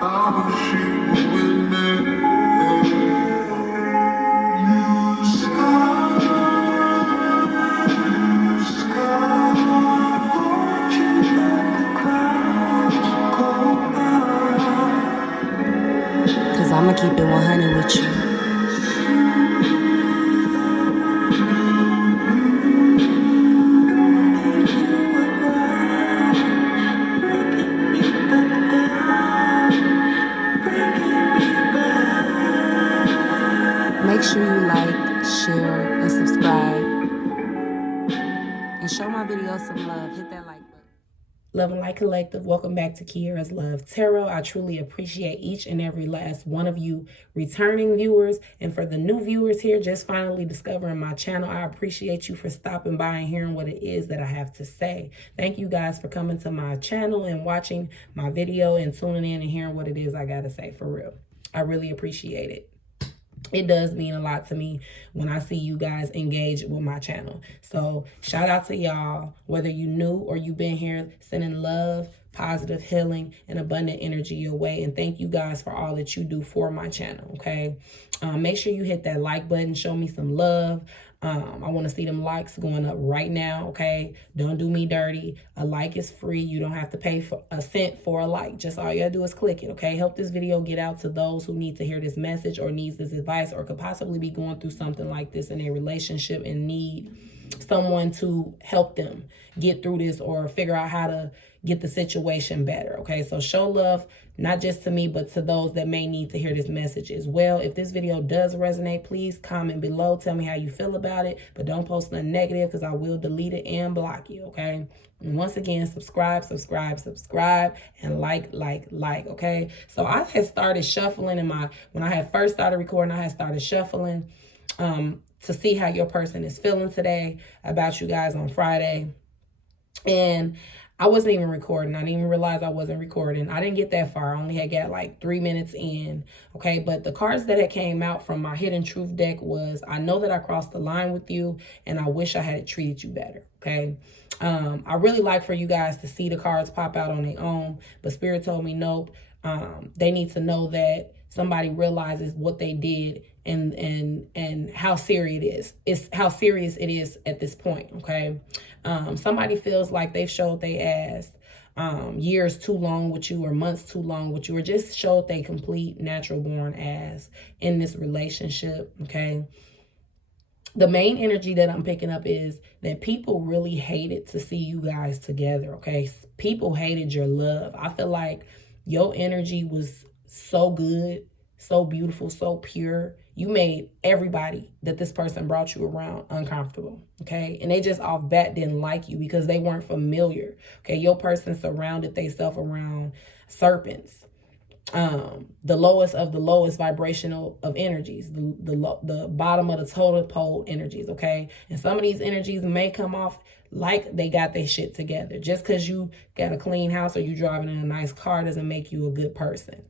Cause I'ma keep it 100 with you. Make sure you like, share, and subscribe. And show my videos some love. Hit that like button. Love and Light Collective, welcome back to Kiarra's Love Tarot. I truly appreciate each and every last one of you returning viewers. And for the new viewers here, just finally discovering my channel, I appreciate you for stopping by and hearing what it is that I have to say. Thank you guys for coming to my channel and watching my video and tuning in and hearing what it is I got to say, for real. I really appreciate it. It does mean a lot to me when I see you guys engage with my channel. So shout out to y'all, whether you new or you've been here, sending love, positive healing, and abundant energy your way. And thank you guys for all that you do for my channel, okay? Make sure you hit that like button. Show me some love. I want to see them likes going up right now, okay? Don't do me dirty. A like is free. You don't have to pay for a cent for a like. Just all you gotta do is click it, okay? Help this video get out to those who need to hear this message or needs this advice or could possibly be going through something like this in a relationship and need someone to help them get through this or figure out how to get the situation better, okay? So show love, not just to me, but to those that may need to hear this message as well. If this video does resonate, please comment below. Tell me how you feel about it, but don't post nothing negative because I will delete it and block you, okay? And once again, subscribe, and like, okay? So I had started shuffling when I had first started recording, I had started shuffling to see how your person is feeling today about you guys on Friday. And I wasn't even recording. I didn't even realize I wasn't recording. I didn't get that far. I only had got like 3 minutes in, okay? But the cards that had came out from my Hidden Truth deck was, I know that I crossed the line with you, and I wish I had treated you better, okay? I really like for you guys to see the cards pop out on their own, but Spirit told me, nope, they need to know that somebody realizes what they did and how serious it is. It's how serious it is at this point, okay? Somebody feels like they've showed they ass years too long with you or months too long with you, or just showed they complete natural born ass in this relationship, okay? The main energy that I'm picking up is that people really hated to see you guys together, okay? People hated your love. I feel like your energy was so good, so beautiful, so pure. You made everybody that this person brought you around uncomfortable, okay? And they just off bat didn't like you because they weren't familiar, okay? Your person surrounded themselves around serpents, the lowest of the lowest vibrational of energies, the bottom of the total pole energies, okay? And some of these energies may come off like they got their shit together. Just because you got a clean house or you driving in a nice car doesn't make you a good person.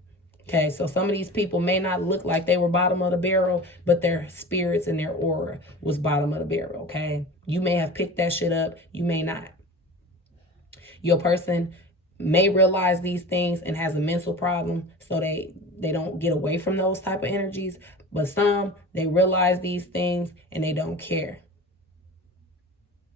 Okay, so some of these people may not look like they were bottom of the barrel, but their spirits and their aura was bottom of the barrel, okay? You may have picked that shit up. You may not. Your person may realize these things and has a mental problem, so they don't get away from those type of energies. But some, they realize these things and they don't care,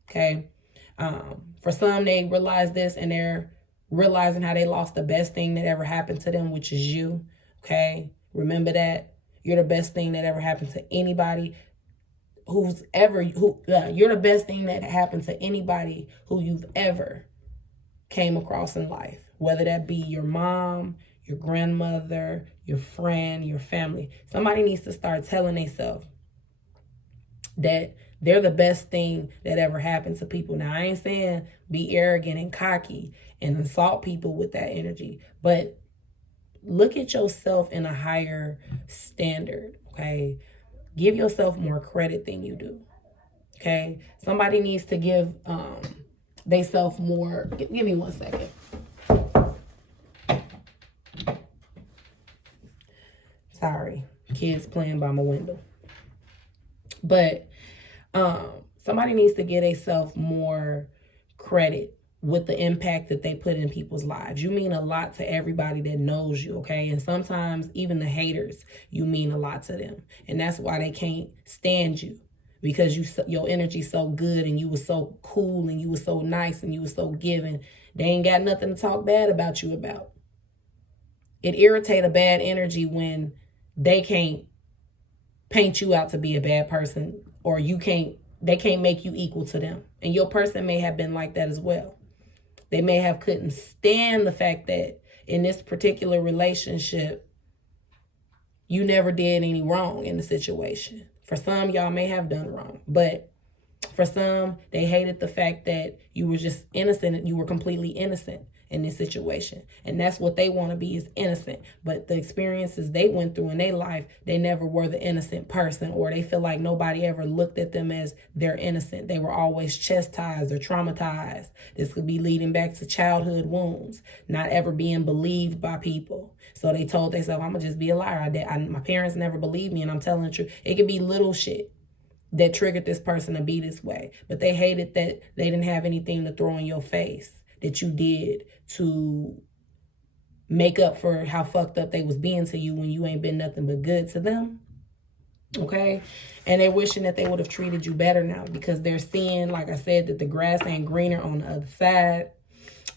okay? For some, they realize this and they're realizing how they lost the best thing that ever happened to them, which is you, okay? Remember that. You're the best thing that ever happened to anybody you're the best thing that happened to anybody who you've ever came across in life, whether that be your mom, your grandmother, your friend, your family. Somebody needs to start telling themselves that they're the best thing that ever happened to people. Now, I ain't saying be arrogant and cocky and insult people with that energy, but look at yourself in a higher standard, okay? Give yourself more credit than you do, okay? Somebody needs to give themselves more. Give me 1 second. Sorry, kids playing by my window. But somebody needs to give themselves more credit with the impact that they put in people's lives. You mean a lot to everybody that knows you, okay? And sometimes even the haters, you mean a lot to them. And that's why they can't stand you, because your energy's so good and you were so cool and you were so nice and you were so giving. They ain't got nothing to talk bad about you about. It irritates a bad energy when they can't paint you out to be a bad person, or they can't make you equal to them. And your person may have been like that as well. They may have couldn't stand the fact that in this particular relationship, you never did any wrong in the situation. For some, y'all may have done wrong, but for some, they hated the fact that you were just innocent. You were completely innocent in this situation. And that's what they want to be, is innocent. But the experiences they went through in their life, they never were the innocent person, or they feel like nobody ever looked at them as they're innocent. They were always chastised or traumatized. This could be leading back to childhood wounds, not ever being believed by people. So they told themselves, I'm going to just be a liar. My parents never believed me and I'm telling the truth. It could be little shit that triggered this person to be this way. But they hated that they didn't have anything to throw in your face that you did to make up for how fucked up they was being to you when you ain't been nothing but good to them. Okay? And they're wishing that they would have treated you better now, because they're seeing, like I said, that the grass ain't greener on the other side.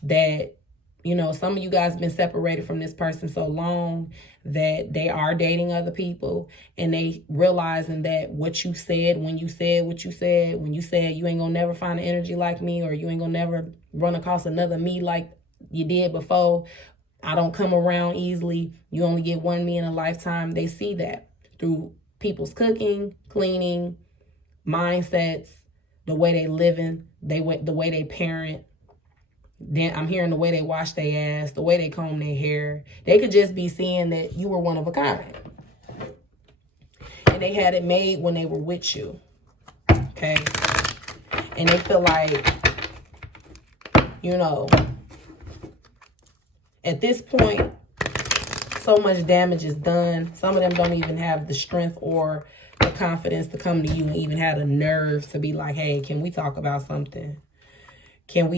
That, you know, some of you guys been separated from this person so long that they are dating other people, and they realizing that what you said, when you said what you said, when you said you ain't gonna never find an energy like me, or you ain't gonna never run across another me like you did before, I don't come around easily, you only get one me in a lifetime. They see that through people's cooking, cleaning, mindsets, the way they living, the way they parent. Then I'm hearing the way they wash their ass, the way they comb their hair. They could just be seeing that you were one of a kind. And they had it made when they were with you. Okay? And they feel like, you know, at this point, so much damage is done. Some of them don't even have the strength or the confidence to come to you and even have the nerve to be like, hey, can we talk about something? Can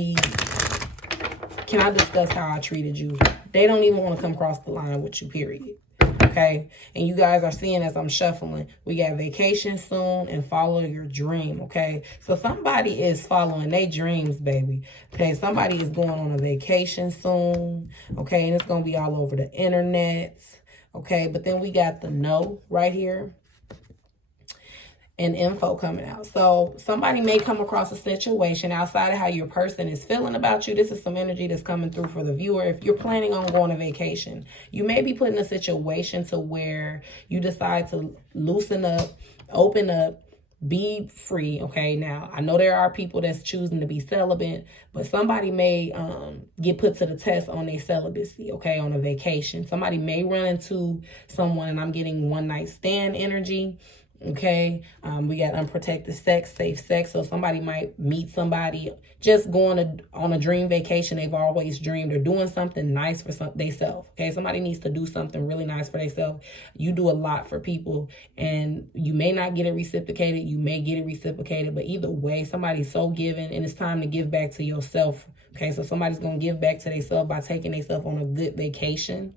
I discuss how I treated you? They don't even want to come across the line with you, period. Okay? And you guys are seeing as I'm shuffling, we got vacation soon and follow your dream, okay? So somebody is following their dreams, baby. Okay? Somebody is going on a vacation soon, okay? And it's going to be all over the internet, okay? But then we got the no right here. And info coming out. So somebody may come across a situation outside of how your person is feeling about you. This is some energy that's coming through for the viewer. If you're planning on going on vacation, you may be put in a situation to where you decide to loosen up, open up, be free. Okay, now I know there are people that's choosing to be celibate, but somebody may get put to the test on their celibacy, okay, on a vacation. Somebody may run into someone, and I'm getting one night stand energy. Okay, we got unprotected sex, safe sex. So somebody might meet somebody just going on a dream vacation they've always dreamed, or doing something nice for themselves. Okay, somebody needs to do something really nice for themselves. You do a lot for people, and you may not get it reciprocated. You may get it reciprocated, but either way, somebody's so giving, and it's time to give back to yourself. Okay, so somebody's gonna give back to themselves by taking themselves on a good vacation.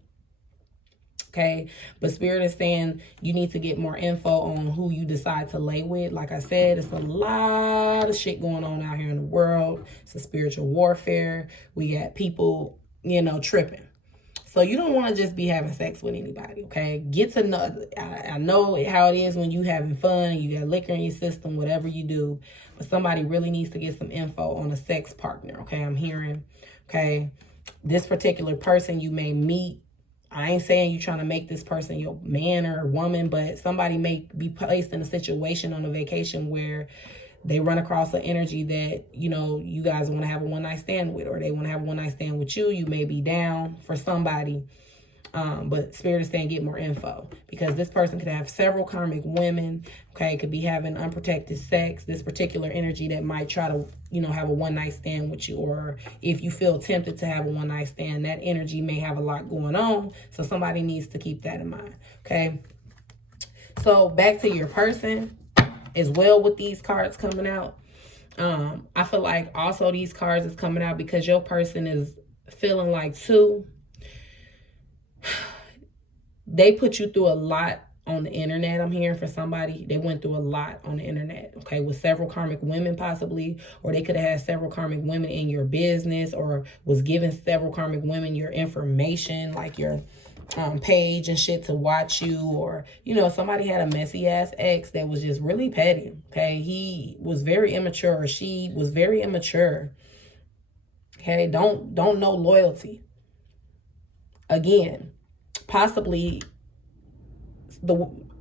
Okay, but Spirit is saying you need to get more info on who you decide to lay with. Like I said, it's a lot of shit going on out here in the world. It's a spiritual warfare. We got people, you know, tripping. So you don't want to just be having sex with anybody, okay? Get to know. I know how it is when you having fun, you got liquor in your system, whatever you do. But somebody really needs to get some info on a sex partner, okay? I'm hearing, okay? This particular person you may meet, I ain't saying you trying to make this person your man or woman, but somebody may be placed in a situation on a vacation where they run across an energy that, you know, you guys want to have a one-night stand with, or they want to have a one-night stand with you. You may be down for somebody, but Spirit is saying get more info, because this person could have several karmic women, okay? Could be having unprotected sex. This particular energy that might try to, you know, have a one-night stand with you, or if you feel tempted to have a one-night stand, that energy may have a lot going on. So somebody needs to keep that in mind, okay? So back to your person as well with these cards coming out. I feel like also these cards is coming out because your person is feeling like too, they put you through a lot on the internet. I'm hearing for somebody, they went through a lot on the internet, okay, with several karmic women possibly, or they could have had several karmic women in your business, or was giving several karmic women your information, like your page and shit to watch you, or, you know, somebody had a messy ass ex that was just really petty, okay? He was very immature, or she was very immature, okay? Don't know loyalty. Again, possibly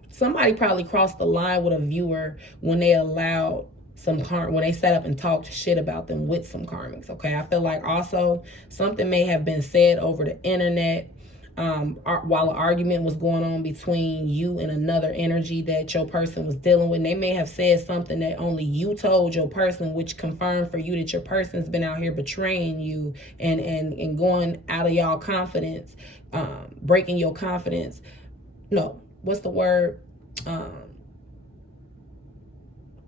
somebody probably crossed the line with a viewer when they allowed when they sat up and talked shit about them with some karmics, okay? I feel like also something may have been said over the internet while an argument was going on between you and another energy that your person was dealing with. They may have said something that only you told your person, which confirmed for you that your person's been out here betraying you and going out of y'all confidence, breaking your confidence. No, what's the word?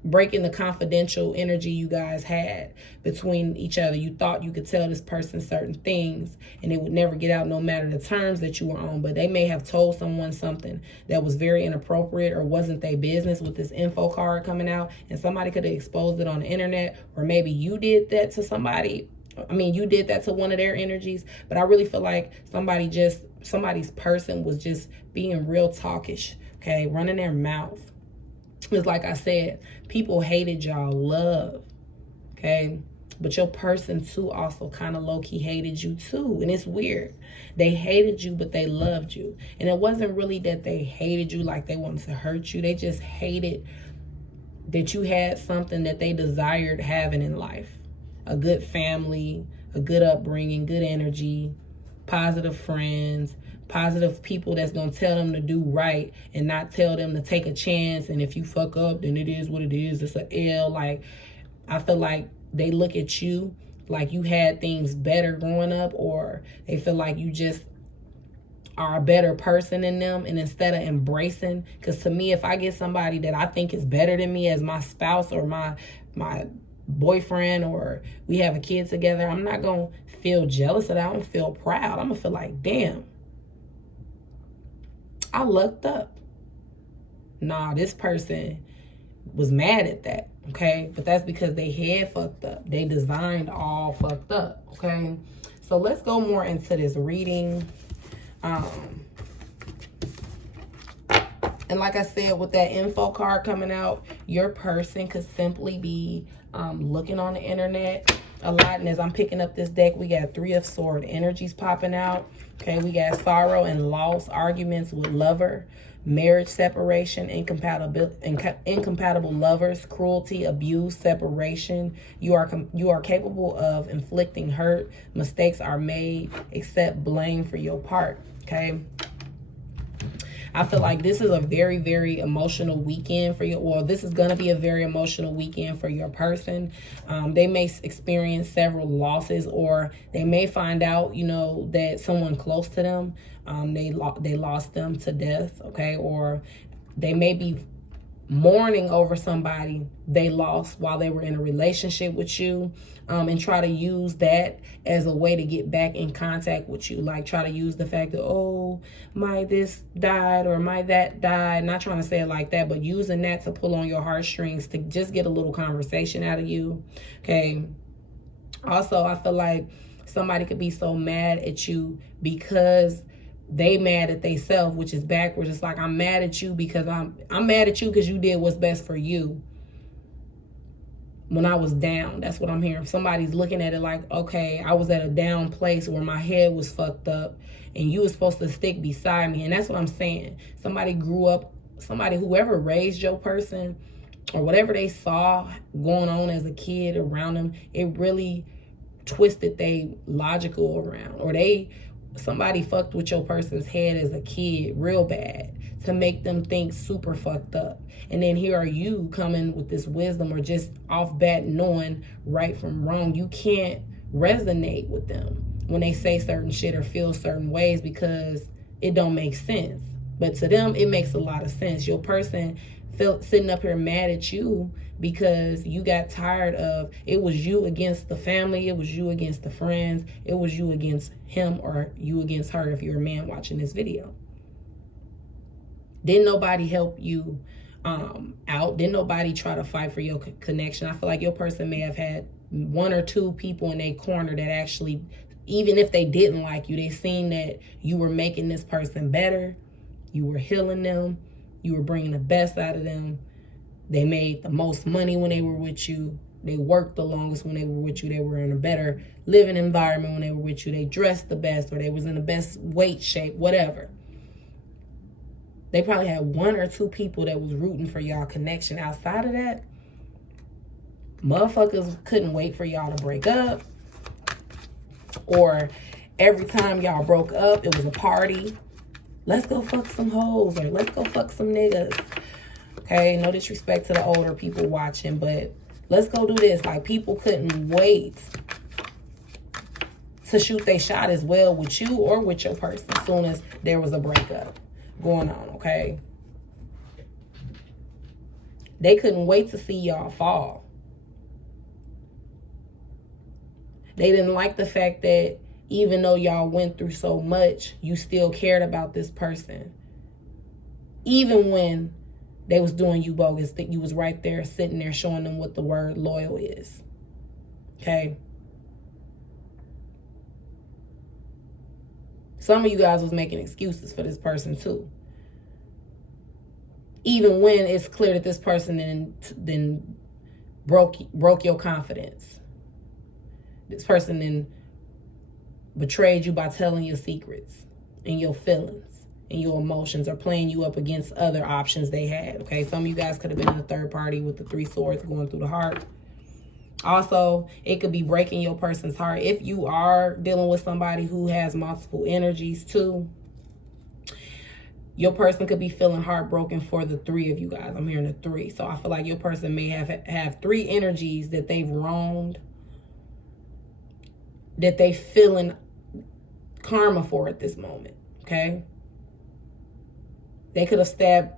Breaking the confidential energy you guys had between each other. You thought you could tell this person certain things and it would never get out no matter the terms that you were on, but they may have told someone something that was very inappropriate or wasn't their business with this info card coming out, and somebody could have exposed it on the internet, or maybe you did that to somebody. I mean, you did that to one of their energies, but I really feel like somebody's person was just being real talkish, okay, running their mouth. It's like I said, people hated y'all love, okay? But your person too also kind of low-key hated you too. And it's weird. They hated you, but they loved you. And it wasn't really that they hated you like they wanted to hurt you. They just hated that you had something that they desired having in life. A good family, a good upbringing, good energy, positive friends, positive people that's going to tell them to do right and not tell them to take a chance. And if you fuck up, then it is what it is. It's an L. Like, I feel like they look at you like you had things better growing up, or they feel like you just are a better person than them. And instead of embracing, because to me, if I get somebody that I think is better than me as my spouse or my boyfriend, or we have a kid together, I'm not going to feel jealous of that. I don't feel proud. I'm going to feel like, damn, I lucked up. Nah, this person was mad at that, okay? But that's because they had fucked up. They designed all fucked up, okay? So let's go more into this reading. And like I said, with that info card coming out, your person could simply be looking on the internet a lot. And as I'm picking up this deck, we got 3 of Swords energies popping out. Okay, we got sorrow and loss, arguments with lover, marriage separation, incompatible lovers, cruelty, abuse, separation. You are capable of inflicting hurt. Mistakes are made. Accept blame for your part. Okay. I feel like this is a very, very emotional weekend for you. Well, this is going to be a very emotional weekend for your person. They may experience several losses, or they may find out, you know, that someone close to them, they lost them to death, okay? Or they may be mourning over somebody they lost while they were in a relationship with you, and try to use that as a way to get back in contact with you. Like, try to use the fact that, oh, my this died or my that died. Not trying to say it like that, but using that to pull on your heartstrings to just get a little conversation out of you, okay? Also, I feel like somebody could be so mad at you because they mad at theyself, which is backwards. It's like, I'm mad at you because I'm mad at you because you did what's best for you when I was down. That's what I'm hearing. Somebody's looking at it like, okay, I was at a down place where my head was fucked up and you were supposed to stick beside me. And that's what I'm saying. Somebody grew up, whoever raised your person or whatever they saw going on as a kid around them, it really twisted they logical around, or somebody fucked with your person's head as a kid real bad to make them think super fucked up. And then here are you coming with this wisdom, or just off bat knowing right from wrong. You can't resonate with them when they say certain shit or feel certain ways because it don't make sense. But to them, it makes a lot of sense. Your person sitting up here mad at you because you got tired of, it was you against the family, it was you against the friends, it was you against him or you against her if you're a man watching this video. Didn't nobody help you out? Didn't nobody try to fight for your connection? I feel like your person may have had 1 or 2 people in their corner that actually, even if they didn't like you, they seen that you were making this person better, you were healing them, you were bringing the best out of them. They made the most money when they were with you. They worked the longest when they were with you. They were in a better living environment when they were with you. They dressed the best, or they was in the best weight shape, whatever. They probably had 1 or 2 people that was rooting for y'all connection. Outside of that, motherfuckers couldn't wait for y'all to break up. Or every time y'all broke up, it was a party. Let's go fuck some hoes, or let's go fuck some niggas. Okay, no disrespect to the older people watching, but let's go do this. Like, people couldn't wait to shoot their shot as well with you or with your person as soon as there was a breakup going on, okay? They couldn't wait to see y'all fall. They didn't like the fact that even though y'all went through so much, you still cared about this person. Even when they was doing you bogus, that you was right there sitting there showing them what the word loyal is. Okay? Some of you guys was making excuses for this person too. Even when it's clear that this person then broke your confidence. This person then betrayed you by telling your secrets and your feelings and your emotions, or playing you up against other options they had. Okay, some of you guys could have been in a third party with the 3 swords going through the heart. Also, it could be breaking your person's heart. If you are dealing with somebody who has multiple energies too, your person could be feeling heartbroken for the 3 of you guys. I'm hearing the 3. So I feel like your person may have 3 energies that they've wronged, that they feeling karma for at this moment, okay? They could have stabbed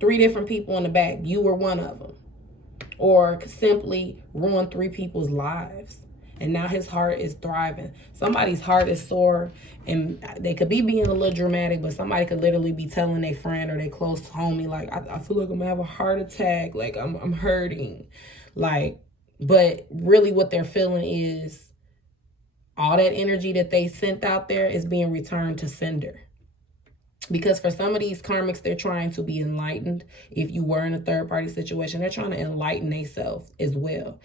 3 different people in the back. You were one of them. Or simply ruined 3 people's lives. And now his heart is thriving. Somebody's heart is sore, and they could be being a little dramatic, but somebody could literally be telling their friend or their close homie, like, I feel like I'm gonna have a heart attack. Like, I'm hurting. Like, but really what they're feeling is all that energy that they sent out there is being returned to sender. Because for some of these karmics, they're trying to be enlightened. If you were in a third party situation, they're trying to enlighten themselves as well.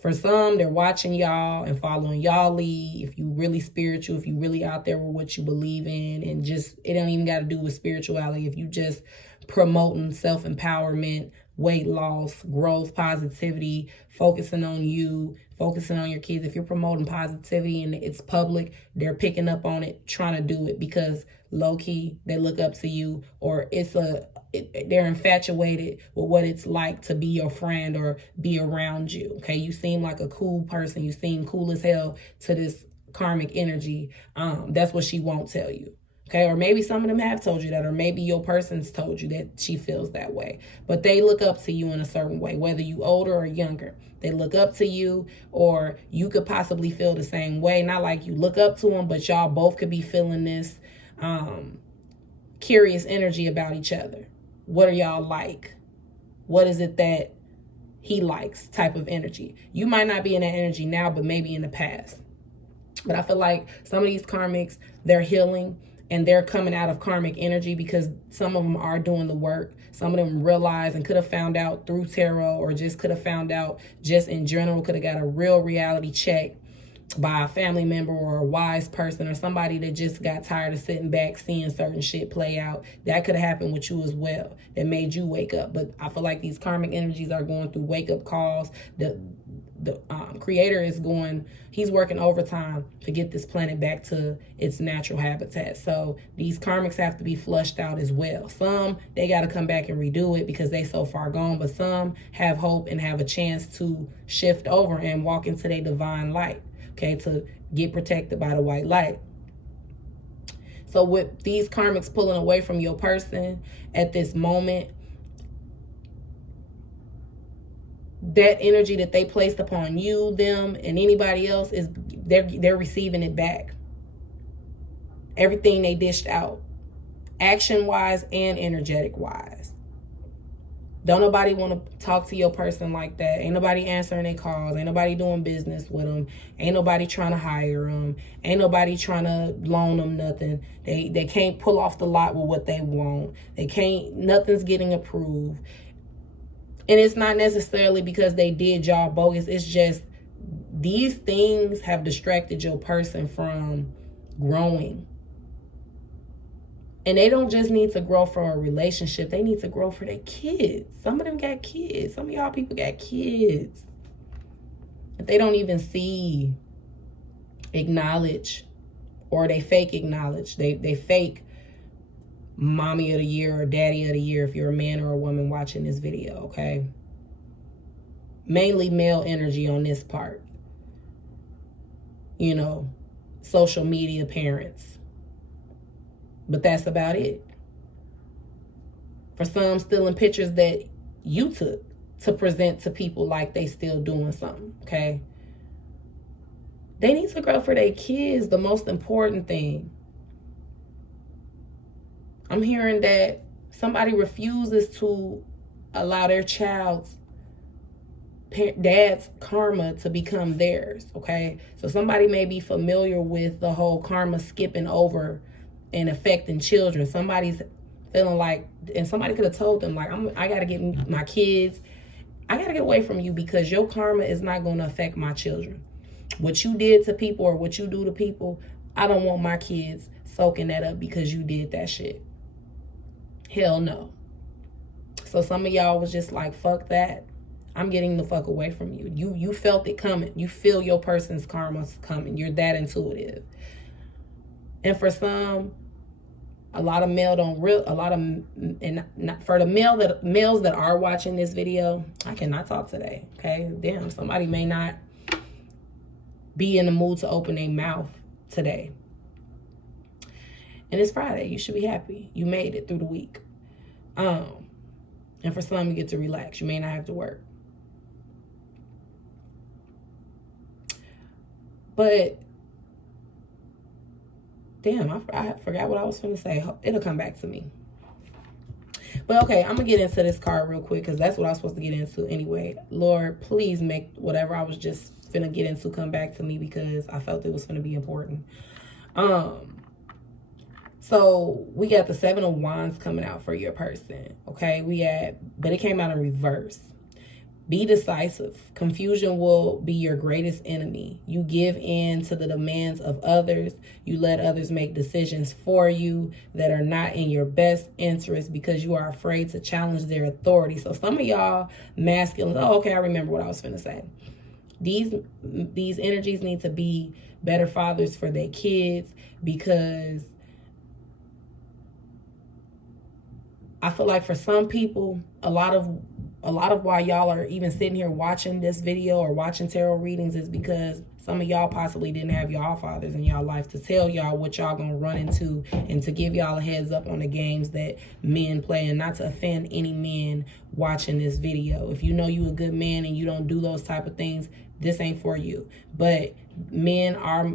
For some, they're watching y'all and following y'all lead. If you really spiritual, if you really out there with what you believe in, and just, it don't even got to do with spirituality. If you just promoting self-empowerment, weight loss, growth, positivity, focusing on you, focusing on your kids. If you're promoting positivity and it's public, they're picking up on it, trying to do it because low-key they look up to you, or they're infatuated with what it's like to be your friend or be around you. Okay, you seem like a cool person. You seem cool as hell to this karmic energy. That's what she won't tell you. Okay, or maybe some of them have told you that, or maybe your person's told you that she feels that way. But they look up to you in a certain way, whether you older or younger. They look up to you, or you could possibly feel the same way. Not like you look up to them, but y'all both could be feeling this curious energy about each other. What are y'all like? What is it that he likes type of energy? You might not be in that energy now, but maybe in the past. But I feel like some of these karmics, they're healing. And they're coming out of karmic energy because some of them are doing the work. Some of them realize and could have found out through tarot, or just could have found out just in general, could have got a real reality check by a family member or a wise person or somebody that just got tired of sitting back seeing certain shit play out. That could have happened with you as well. That made you wake up. But I feel like these karmic energies are going through wake up calls. The creator is he's working overtime to get this planet back to its natural habitat. So these karmics have to be flushed out as well. Some, they got to come back and redo it because they so far gone, but some have hope and have a chance to shift over and walk into their divine light, okay, to get protected by the white light. So with these karmics pulling away from your person at this moment, that energy that they placed upon you, them, and anybody else, is they're receiving it back. Everything they dished out, action-wise and energetic-wise. Don't nobody want to talk to your person like that. Ain't nobody answering their calls. Ain't nobody doing business with them. Ain't nobody trying to hire them. Ain't nobody trying to loan them nothing. They can't pull off the lot with what they want. They can't, nothing's getting approved. And it's not necessarily because they did y'all bogus. It's just these things have distracted your person from growing. And they don't just need to grow for a relationship. They need to grow for their kids. Some of them got kids. Some of y'all people got kids. But they don't even see, acknowledge, or they fake acknowledge. They fake mommy of the year or daddy of the year if you're a man or a woman watching this video, okay? Mainly male energy on this part. You know, social media parents. But that's about it. For some, stealing pictures that you took to present to people like they still doing something, okay? They need to grow for their kids, the most important thing. I'm hearing that somebody refuses to allow their child's dad's karma to become theirs, okay? So somebody may be familiar with the whole karma skipping over and affecting children. Somebody's feeling like, and somebody could have told them, like, I got to get my kids, I got to get away from you because your karma is not going to affect my children. What you did to people or what you do to people, I don't want my kids soaking that up because you did that shit. Hell no. So some of y'all was just like, fuck that. I'm getting the fuck away from you. You felt it coming. You feel your person's karma's coming. You're that intuitive. And for some, a lot of male don't real, a lot of, and not for the males that are watching this video, I cannot talk today, okay? Damn, somebody may not be in the mood to open their mouth today. And it's Friday, you should be happy. You made it through the week. And for some, you get to relax. You may not have to work. But damn, I forgot what I was going to say. It'll come back to me. But okay, I'm going to get into this card real quick because that's what I was supposed to get into anyway. Lord, please make whatever I was just finna get into come back to me because I felt it was finna be important. So we got the 7 of Wands coming out for your person. Okay, but it came out in reverse. Be decisive. Confusion will be your greatest enemy. You give in to the demands of others. You let others make decisions for you that are not in your best interest because you are afraid to challenge their authority. So some of y'all masculine, oh, okay, I remember what I was finna say. These energies need to be better fathers for their kids because I feel like for some people, a lot of why y'all are even sitting here watching this video or watching tarot readings is because some of y'all possibly didn't have y'all fathers in y'all life to tell y'all what y'all gonna run into and to give y'all a heads up on the games that men play, and not to offend any men watching this video. If you know you a good man and you don't do those type of things, this ain't for you. But men are,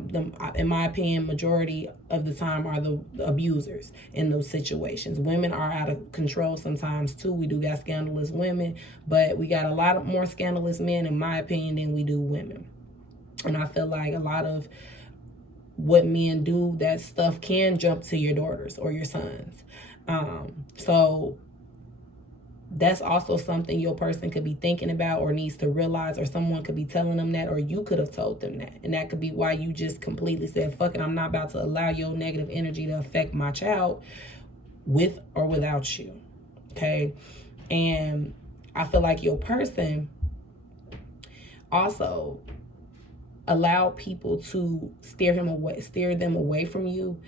in my opinion, majority of the time are the abusers in those situations. Women are out of control sometimes too. We do got scandalous women, but we got a lot more scandalous men, in my opinion, than we do women. And I feel like a lot of what men do, that stuff can jump to your daughters or your sons. So that's also something your person could be thinking about or needs to realize, or someone could be telling them that, or you could have told them that. And that could be why you just completely said, fuck it, I'm not about to allow your negative energy to affect my child with or without you. Okay. And I feel like your person also allowed people to steer them away from you.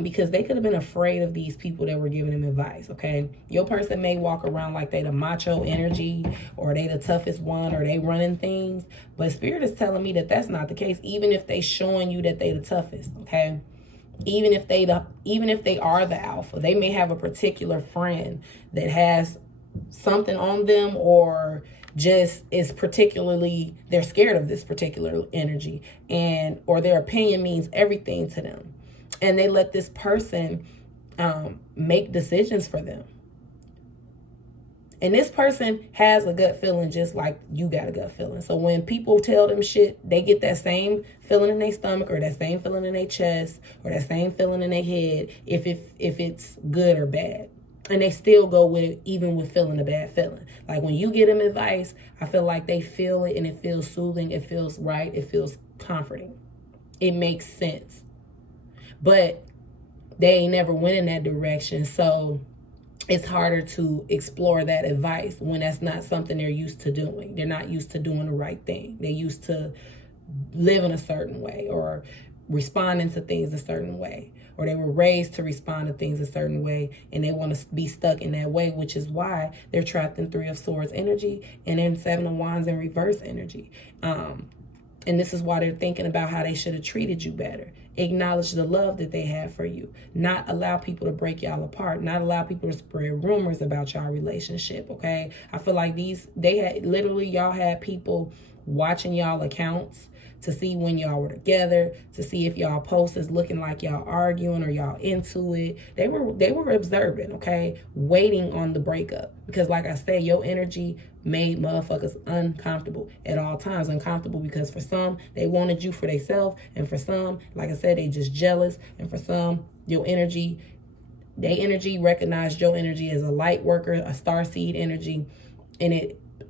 Because they could have been afraid of these people that were giving them advice, okay? Your person may walk around like they the macho energy, or they the toughest one, or they running things. But Spirit is telling me that that's not the case, even if they showing you that they the toughest, okay? Even if they are the alpha, they may have a particular friend that has something on them, or just is particularly, they're scared of this particular energy, and or their opinion means everything to them, and they let this person make decisions for them. And this person has a gut feeling just like you got a gut feeling. So when people tell them shit, they get that same feeling in their stomach, or that same feeling in their chest, or that same feeling in their head, if it's good or bad. And they still go with it, even with feeling a bad feeling. Like when you give them advice, I feel like they feel it and it feels soothing. It feels right. It feels comforting. It makes sense. But they ain't never went in that direction. So it's harder to explore that advice when that's not something they're used to doing. They're not used to doing the right thing. They're used to living a certain way, or responding to things a certain way, or they were raised to respond to things a certain way, and they want to be stuck in that way, which is why they're trapped in Three of Swords energy and in Seven of Wands in reverse energy. And this is why they're thinking about how they should have treated you better. Acknowledge the love that they have for you. Not allow people to break y'all apart. Not allow people to spread rumors about y'all relationship, okay? I feel like y'all had people watching y'all accounts to see when y'all were together, to see if y'all posts is looking like y'all arguing or y'all into it. They were observing, okay? Waiting on the breakup. Because like I said, your energy made motherfuckers uncomfortable at all times. Uncomfortable because for some, they wanted you for themselves. And for some, like I said, they just jealous. And for some, they energy recognized your energy as a light worker, a starseed energy. And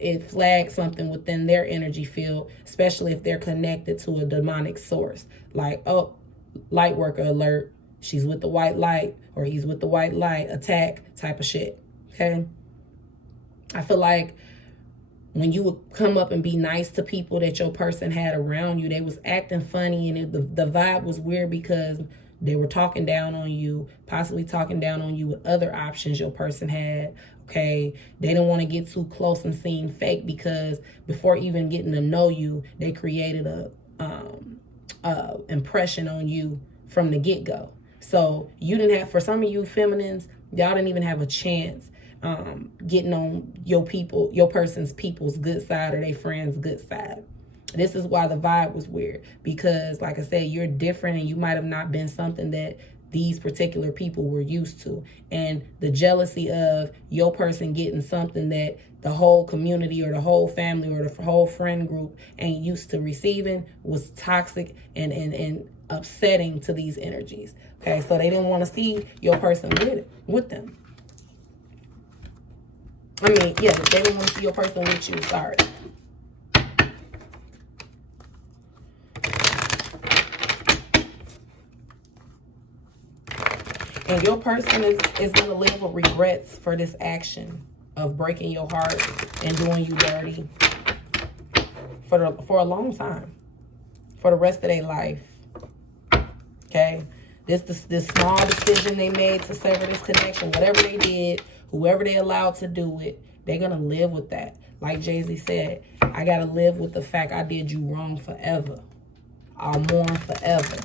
it flags something within their energy field, especially if they're connected to a demonic source. Like, oh, light worker alert. She's with the white light, or he's with the white light, attack type of shit. Okay? I feel like when you would come up and be nice to people that your person had around you, they was acting funny, and the vibe was weird because they were talking down on you, possibly talking down on you with other options your person had. Okay, they didn't want to get too close and seem fake, because before even getting to know you, they created a impression on you from the get-go. So you didn't have, for some of you feminines, y'all didn't even have a chance getting on your person's people's good side or their friend's good side. This is why the vibe was weird, because like I said, you're different, and you might have not been something that these particular people were used to. And the jealousy of your person getting something that the whole community or the whole family or the whole friend group ain't used to receiving was toxic and upsetting to these energies. Okay, so they didn't want to see your person with them. I mean, yeah, they didn't want to see your person with you. Sorry. And your person is going to live with regrets for this action of breaking your heart and doing you dirty for a long time, for the rest of their life. Okay? This small decision they made to sever this connection, whatever they did, whoever they allowed to do it, they're going to live with that. Like Jay-Z said, I got to live with the fact I did you wrong forever. I'll mourn forever.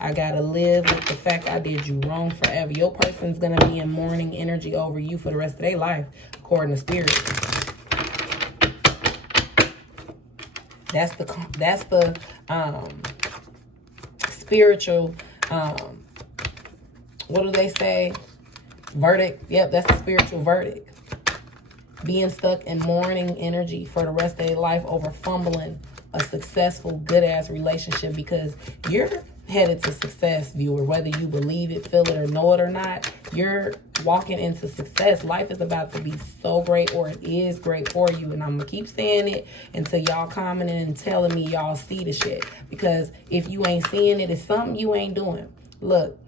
I got to live with the fact I did you wrong forever. Your person's going to be in mourning energy over you for the rest of their life, according to Spirit. That's the spiritual, what do they say? Verdict. Yep, that's the spiritual verdict. Being stuck in mourning energy for the rest of their life over fumbling a successful, good-ass relationship, because you're headed to success, viewer. Whether you believe it, feel it, or know it or not, you're walking into success. Life is about to be so great, or it is great for you. And I'm going to keep saying it until y'all commenting and telling me y'all see the shit. Because if you ain't seeing it, it's something you ain't doing. Look.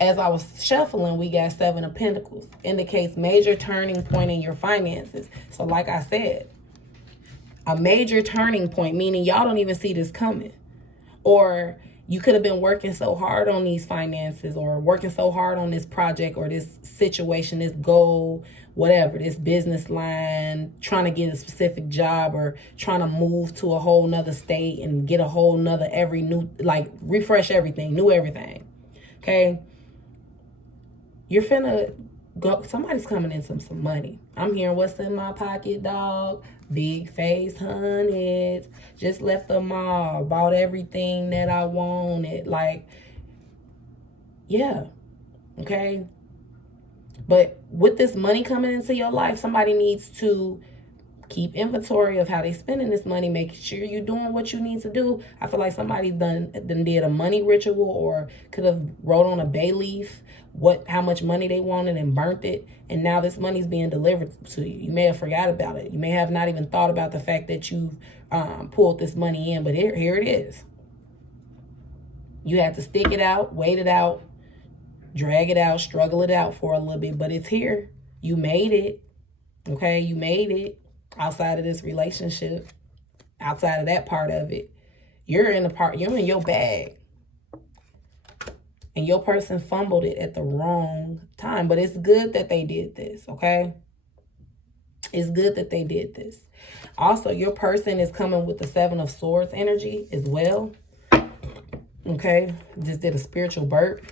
As I was shuffling, we got Seven of Pentacles. Indicates major turning point in your finances. So like I said, a major turning point, meaning y'all don't even see this coming. Or you could have been working so hard on these finances, or working so hard on this project or this situation, this goal, whatever, this business line, trying to get a specific job, or trying to move to a whole nother state and get a whole nother refresh everything, new everything. Okay? You're finna somebody's coming in some money. I'm hearing what's in my pocket, dog. Big face hundreds. Just left the mall. Bought everything that I wanted. Like, yeah. Okay. But with this money coming into your life, somebody needs to keep inventory of how they spending this money. Make sure you're doing what you need to do. I feel like somebody done did a money ritual, or could have wrote on a bay leaf how much money they wanted and burnt it, and now this money's being delivered to you. You may have forgot about it. You may have not even thought about the fact that you've pulled this money in, but here it is. You had to stick it out, wait it out, drag it out, struggle it out for a little bit, but it's here. You made it. Okay, you made it. Outside of this relationship, outside of that part of it, you're in your bag. And your person fumbled it at the wrong time. But it's good that they did this, okay? It's good that they did this. Also, your person is coming with the 7 of Swords energy as well. Okay, just did a spiritual burp.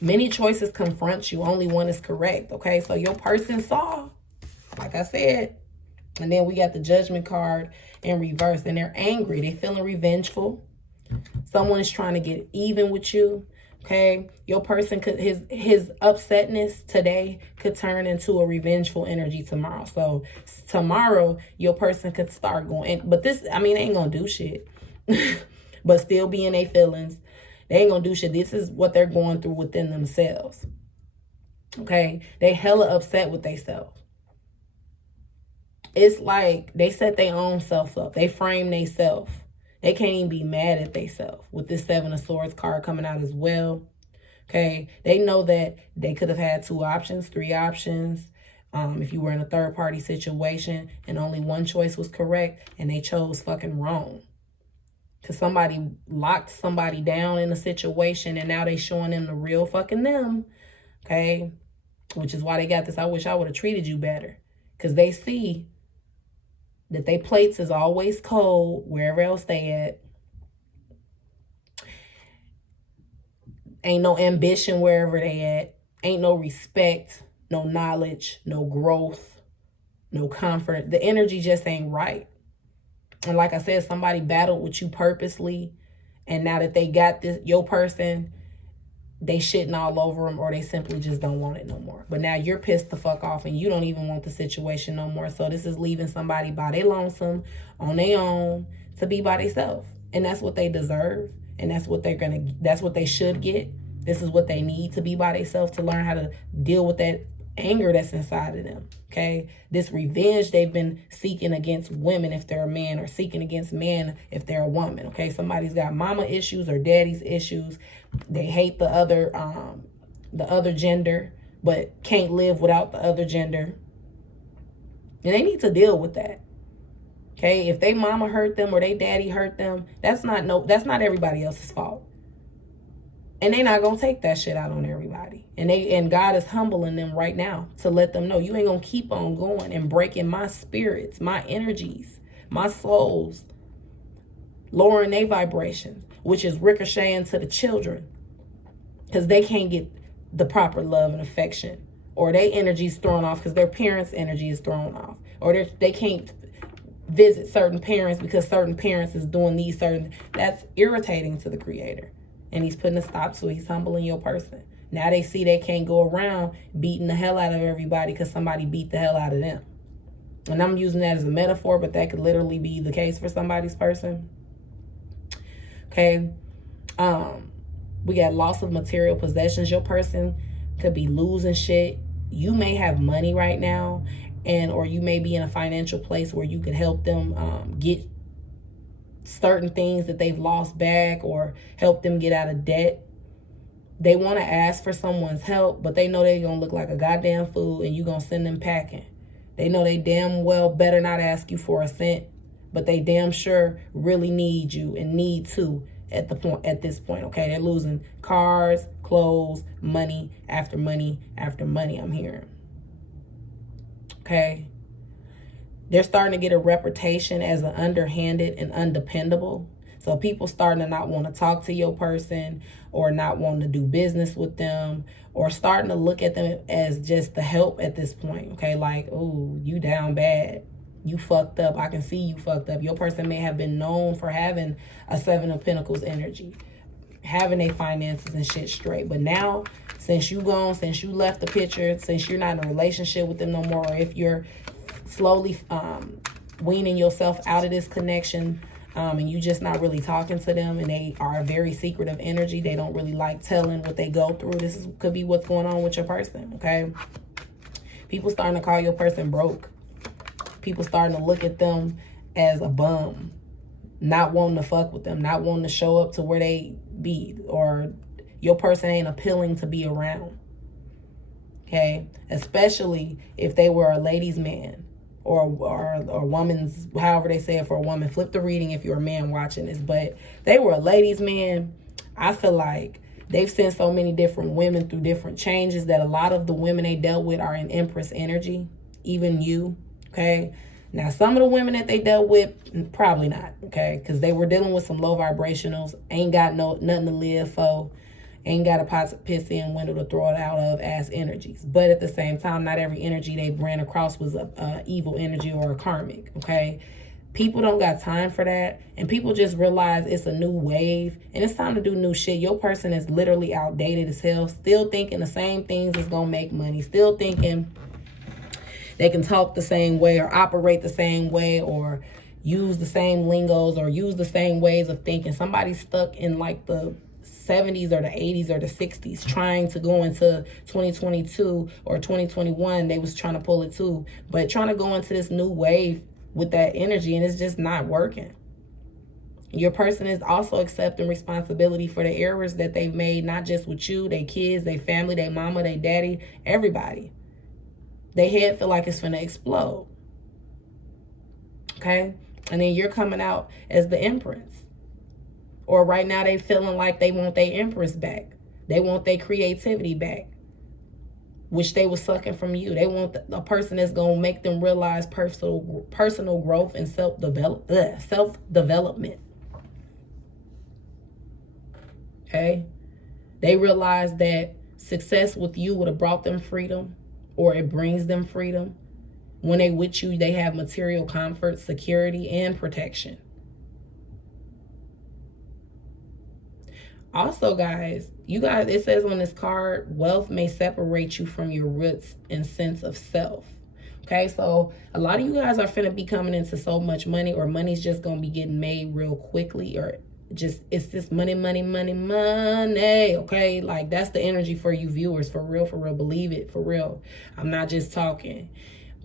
Many choices confront you. Only one is correct, okay? So your person saw, like I said. And then we got the Judgment card in reverse. And they're angry. They're feeling revengeful. Someone's trying to get even with you. Okay. Your person could, his upsetness today could turn into a revengeful energy tomorrow. So tomorrow, your person could start going. But this, I mean, they ain't going to do shit. But still be in their feelings. They ain't going to do shit. This is what they're going through within themselves. Okay. They hella upset with themselves. It's like they set their own self up. They frame themselves. They can't even be mad at themselves with this 7 of Swords card coming out as well. Okay. They know that they could have had 2 options, 3 options. If you were in a third party situation and only one choice was correct and they chose fucking wrong. Because somebody locked somebody down in a situation and now they showing them the real fucking them. Okay. Which is why they got this. I wish I would have treated you better. Because they see that they plates is always cold wherever else they at. Ain't no ambition wherever they at. Ain't no respect, no knowledge, no growth, no comfort. The energy just ain't right. And like I said, somebody battled with you purposely. And now that they got this, your person, they shitting all over them, or they simply just don't want it no more. But now you're pissed the fuck off and you don't even want the situation no more. So this is leaving somebody by their lonesome, on their own, to be by themselves. And that's what they deserve. And that's what that's what they should get. This is what they need, to be by themselves, to learn how to deal with that anger that's inside of them. Okay. This revenge they've been seeking against women if they're a man, or seeking against men if they're a woman. Okay. Somebody's got mama issues or daddy's issues. They hate the other gender, but can't live without the other gender. And they need to deal with that. Okay. If they mama hurt them or they daddy hurt them, that's not everybody else's fault. And they're not going to take that shit out on everybody. And God is humbling them right now to let them know, you ain't going to keep on going and breaking my spirits, my energies, my souls, lowering their vibrations, which is ricocheting to the children, because they can't get the proper love and affection, or their energy is thrown off because their parents' energy is thrown off, or they can't visit certain parents because certain parents is doing these certain. That's irritating to the Creator. And he's putting a stop to it. He's humbling your person. Now they see they can't go around beating the hell out of everybody because somebody beat the hell out of them. And I'm using that as a metaphor, but that could literally be the case for somebody's person. Okay. We got loss of material possessions. Your person could be losing shit. You may have money right now, or you may be in a financial place where you could help them get certain things that they've lost back, or help them get out of debt. They want to ask for someone's help, but they know they're going to look like a goddamn fool and you're going to send them packing. They know they damn well better not ask you for a cent, but they damn sure really need you and need to at this point. Okay. They're losing cars, clothes, money after money after money, I'm hearing. Okay. They're starting to get a reputation as an underhanded and undependable. So people starting to not want to talk to your person, or not wanting to do business with them, or starting to look at them as just the help at this point. Okay, like, oh, you down bad. You fucked up. I can see you fucked up. Your person may have been known for having a Seven of Pentacles energy, having their finances and shit straight. But now, since you gone, since you left the picture, since you're not in a relationship with them no more, or if you're slowly weaning yourself out of this connection, and you just not really talking to them, and they are a very secretive energy, they don't really like telling what they go through. This could be what's going on with your person, okay? People starting to call your person broke. People starting to look at them as a bum, not wanting to fuck with them, not wanting to show up to where they be, or your person ain't appealing to be around, okay? Especially if they were a ladies' man, or woman's, however they say it for a woman. Flip the reading if you're a man watching this. But they were a ladies' man. I feel like they've sent so many different women through different changes that a lot of the women they dealt with are in Empress energy. Even you, okay? Now, some of the women that they dealt with, probably not, okay? Because they were dealing with some low vibrationals. Ain't got nothing to live for. Ain't got a pot to piss in, window to throw it out of, as energies. But at the same time, not every energy they ran across was a evil energy or a karmic, okay? People don't got time for that. And people just realize it's a new wave. And it's time to do new shit. Your person is literally outdated as hell. Still thinking the same things is going to make money. Still thinking they can talk the same way, or operate the same way, or use the same lingos, or use the same ways of thinking. Somebody's stuck in like the 70s or the 80s or the 60s, trying to go into 2022 or 2021. They was trying to pull it too, but trying to go into this new wave with that energy, and it's just not working. Your person is also accepting responsibility for the errors that they've made, not just with you, their kids, their family, their mama, their daddy, everybody. Their head feel like it's finna explode, okay? And then you're coming out as the Empress. Or right now they feeling like they want their Empress back. They want their creativity back, which they were sucking from you. They want a person that's going to make them realize personal growth and self-development. Okay? They realize that success with you would have brought them freedom, or it brings them freedom. When they with you, they have material comfort, security, and protection. Also, guys, it says on this card, wealth may separate you from your roots and sense of self. Okay, so a lot of you guys are finna be coming into so much money, or money's just gonna be getting made real quickly, or just, it's just money, money, money, money. Okay, like that's the energy for you viewers, for real, believe it, for real. I'm not just talking.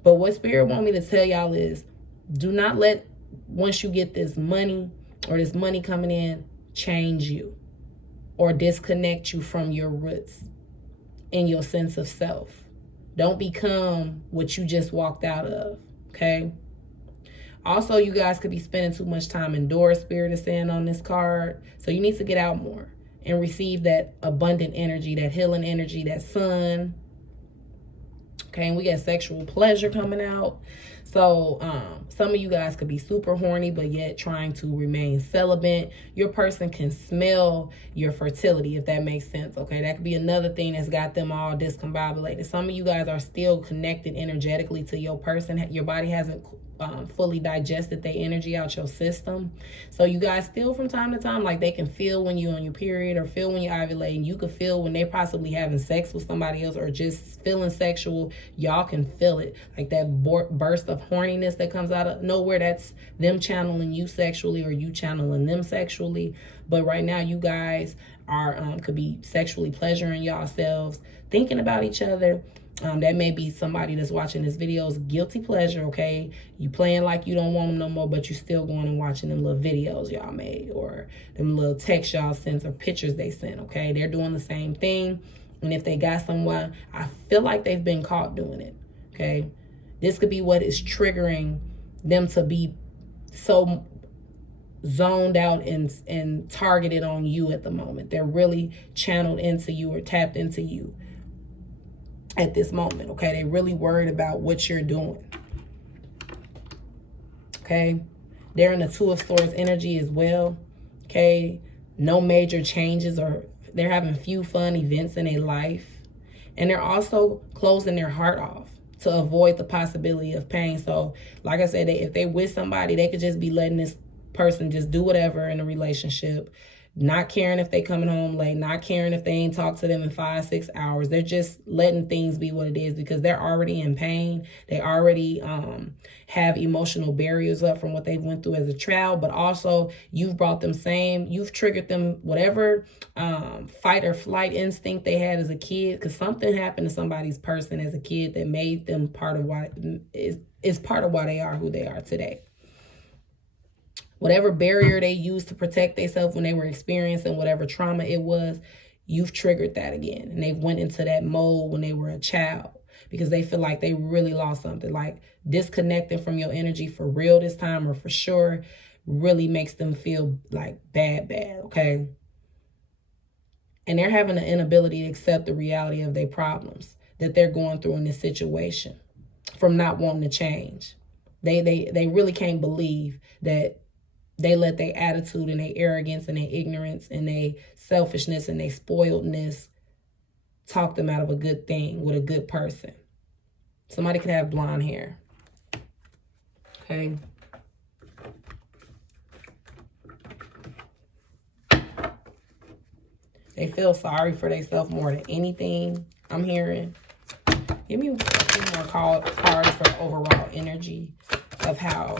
But what Spirit want me to tell y'all is, do not let, once you get this money, or this money coming in, change you, or disconnect you from your roots and your sense of self. Don't become what you just walked out of, okay? Also, you guys could be spending too much time indoors, Spirit is saying on this card. So you need to get out more and receive that abundant energy, that healing energy, that sun. Okay, and we got sexual pleasure coming out. So some of you guys could be super horny, but yet trying to remain celibate. Your person can smell your fertility, if that makes sense. Okay, that could be another thing that's got them all discombobulated. Some of you guys are still connected energetically to your person. Your body hasn't fully digested their energy out your system. So you guys still from time to time, like they can feel when you're on your period, or feel when you're ovulating. You could feel when they're possibly having sex with somebody else, or just feeling sexual. Y'all can feel it, like that burst of horniness that comes out of nowhere. That's them channeling you sexually, or you channeling them sexually. But right now you guys are could be sexually pleasuring yourselves, thinking about each other. That may be somebody that's watching this video's guilty pleasure, okay? You playing like you don't want them no more, but you still going and watching them little videos y'all made, or them little texts y'all sent, or pictures they sent, okay? They're doing the same thing. And if they got someone, I feel like they've been caught doing it, okay? This could be what is triggering them to be so zoned out and targeted on you at the moment. They're really channeled into you, or tapped into you at this moment, okay? They really worried about what you're doing, okay? They're in the Two of Swords energy as well. Okay, no major changes, or they're having few fun events in their life. And they're also closing their heart off to avoid the possibility of pain. So like I said, if they're with somebody, they could just be letting this person just do whatever in a relationship, not caring if they coming home late, not caring if they ain't talked to them in 5-6 hours. They're just letting things be what it is because they're already in pain. They already have emotional barriers up from what they've went through as a child, but also you've brought them you've triggered them whatever fight or flight instinct they had as a kid, because something happened to somebody's person as a kid that made them part of why is part of why they are who they are today. Whatever barrier they used to protect themselves when they were experiencing whatever trauma it was, you've triggered that again. And they went into that mode when they were a child because they feel like they really lost something. Like disconnecting from your energy for real this time, or for sure, really makes them feel like bad, okay? And they're having an inability to accept the reality of their problems that they're going through in this situation from not wanting to change. They really can't believe that they let their attitude and their arrogance and their ignorance and their selfishness and their spoiledness talk them out of a good thing with a good person. Somebody could have blonde hair. Okay. They feel sorry for themselves more than anything I'm hearing. Give me a few more cards for overall energy of how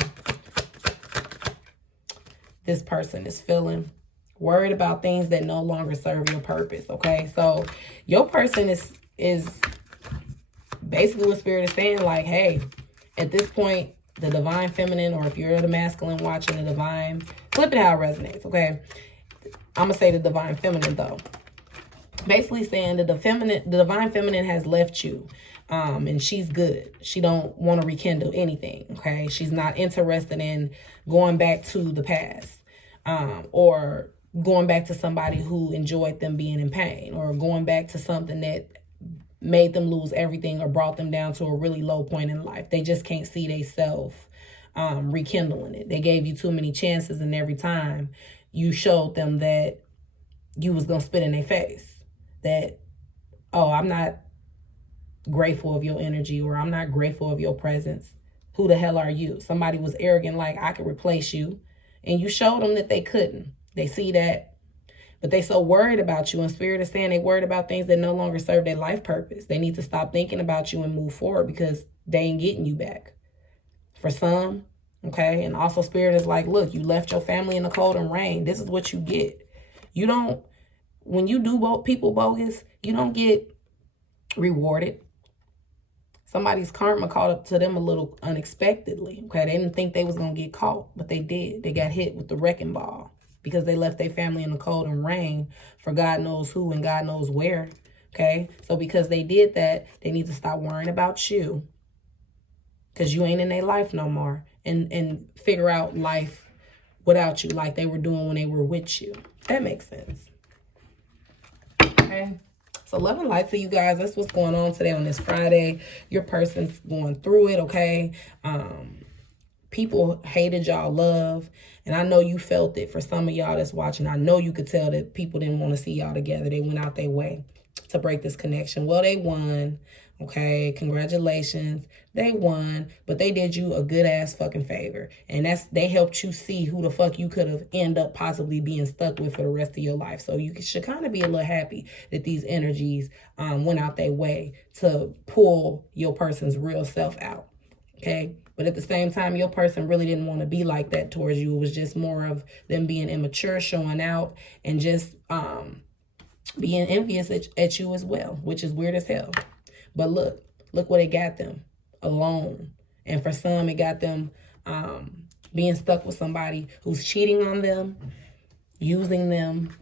this person is feeling. Worried about things that no longer serve your purpose, okay? So your person is basically what Spirit is saying, like, hey, at this point, the divine feminine, or if you're the masculine watching the divine, flip it how it resonates, okay? I'm going to say the divine feminine, though. Basically saying that the divine feminine has left you. And she's good. She don't want to rekindle anything, okay? She's not interested in going back to the past, or going back to somebody who enjoyed them being in pain, or going back to something that made them lose everything or brought them down to a really low point in life. They just can't see themselves rekindling it. They gave you too many chances, and every time you showed them that you was going to spit in their face. That, oh, I'm not grateful of your energy, or I'm not grateful of your presence. Who the hell are you? Somebody was arrogant, like, I could replace you. And you showed them that they couldn't. They see that. But they so worried about you. And Spirit is saying they worried about things that no longer serve their life purpose. They need to stop thinking about you and move forward, because they ain't getting you back. For some, okay? And also Spirit is like, look, you left your family in the cold and rain. This is what you get. You don't, when you do people bogus, you don't get rewarded. Somebody's karma caught up to them a little unexpectedly, okay? They didn't think they was going to get caught, but they did. They got hit with the wrecking ball because they left their family in the cold and rain for God knows who and God knows where, okay? So because they did that, they need to stop worrying about you, because you ain't in their life no more, and figure out life without you like they were doing when they were with you. That makes sense. Okay? So love and light to you guys. That's what's going on today on this Friday. Your person's going through it, okay? People hated y'all love. And I know you felt it for some of y'all that's watching. I know you could tell that people didn't want to see y'all together. They went out their way to break this connection. Well, they won, okay? Congratulations. They won, but they did you a good-ass fucking favor. And they helped you see who the fuck you could have ended up possibly being stuck with for the rest of your life. So you should kind of be a little happy that these energies went out their way to pull your person's real self out, okay? But at the same time, your person really didn't want to be like that towards you. It was just more of them being immature, showing out, and just being envious at you as well, which is weird as hell. But look what it got them. Alone. And for some, it got them being stuck with somebody who's cheating on them, using them,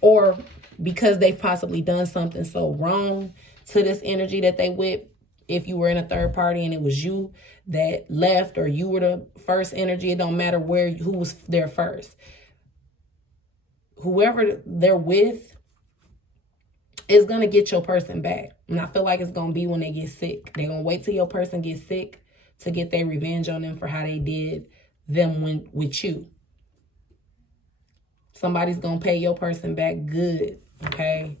or because they've possibly done something so wrong to this energy that they with. If you were in a third party and it was you that left, or you were the first energy, it don't matter who was there first. Whoever they're with is going to get your person back. And I feel like it's going to be when they get sick. They're going to wait till your person gets sick to get their revenge on them for how they did them with you. Somebody's going to pay your person back good, okay?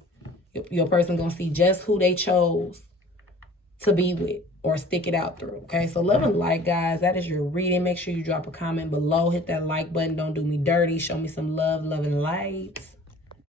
Your person going to see just who they chose to be with or stick it out through, okay? So love and light, guys. That is your reading. Make sure you drop a comment below. Hit that like button. Don't do me dirty. Show me some love, love and light.